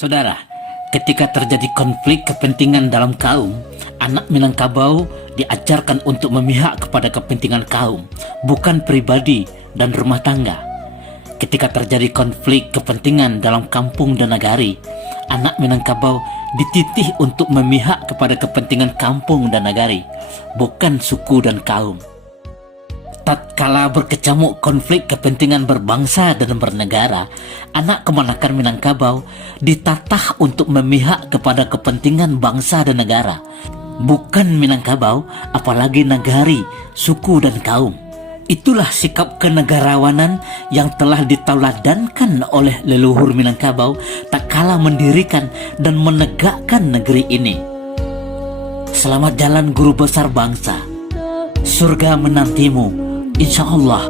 Saudara, ketika terjadi konflik kepentingan dalam kaum, anak Minangkabau diajarkan untuk memihak kepada kepentingan kaum, bukan pribadi dan rumah tangga. Ketika terjadi konflik kepentingan dalam kampung dan nagari, anak Minangkabau dititih untuk memihak kepada kepentingan kampung dan nagari, bukan suku dan kaum. Tatkala berkecamuk konflik kepentingan berbangsa dan bernegara, anak kemanakan Minangkabau ditatah untuk memihak kepada kepentingan bangsa dan negara, bukan Minangkabau, apalagi nagari, suku dan kaum. Itulah sikap kenegarawanan yang telah ditauladankan oleh leluhur Minangkabau tak kala mendirikan dan menegakkan negeri ini. Selamat jalan guru besar bangsa. Surga menantimu, insya Allah.